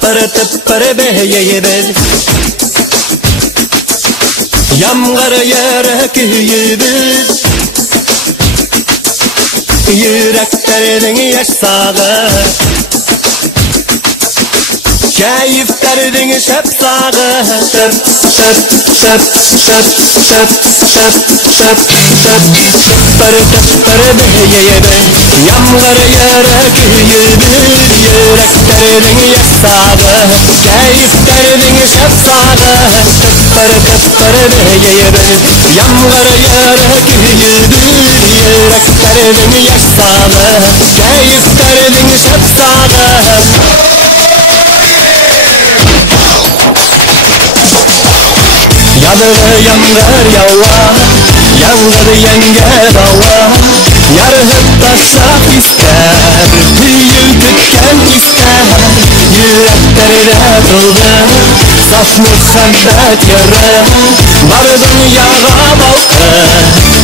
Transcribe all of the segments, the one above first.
tıppırı beyler Yamgar yere küyübür Yüreklerinin yaşsağı Keyiflerinin şepsağı Tıppırı beyler Yamgar yere küyübür Yüreklerinin yaşsağı Keyiflerinin şepsağı Tıppırı beyler Yamgar yere küyübür Yüreklerinin yaşsağı Keyiflerinin şepsağı Yağdır yağmur yağva, yağdır yenge dağva Yarhıp taşak ister, büyük tükken ister Yüreklerde doldu, saf muhabbet yere Bardın yağa balkı,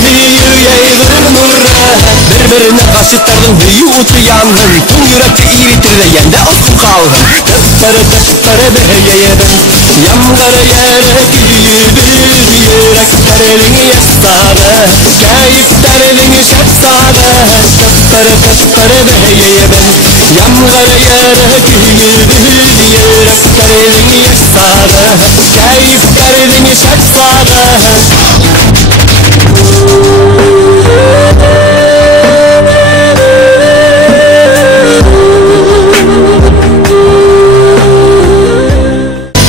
yüreğidir nurre Birbirine karşıtardın hüyü utuyanın Tüm yürekte iritir de yende olsun kalın Tıppırı beyyerim, yamgar yere küyübür Yüreklerin yaşsağı, keyiflerin şepsağı Tıppırı beyyerim, yamgar yere küyübür Yüreklerin yaşsağı, keyiflerin şepsağı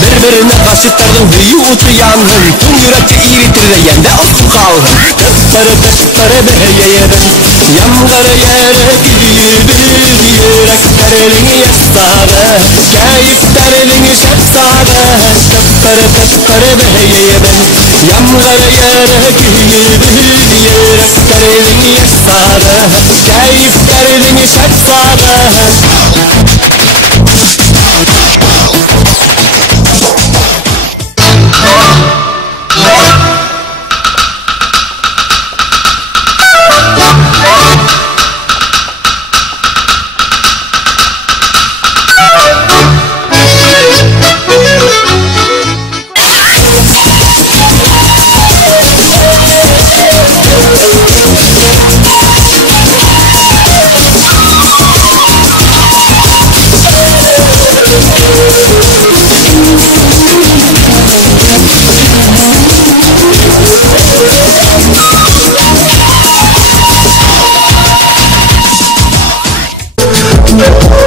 Birbirine karşıtardın hüyü utuyanın Tüm yürekte iritir de yende olsun kalın Tıppırı beyyerim, yamgar yere küyübür Yüreklerin yaşsağı, keyiflerin şepsağı Tıppırı beyyerim, yamgar yere küyübür Yüreklerin yaşsağı, keyiflerin şepsağı No.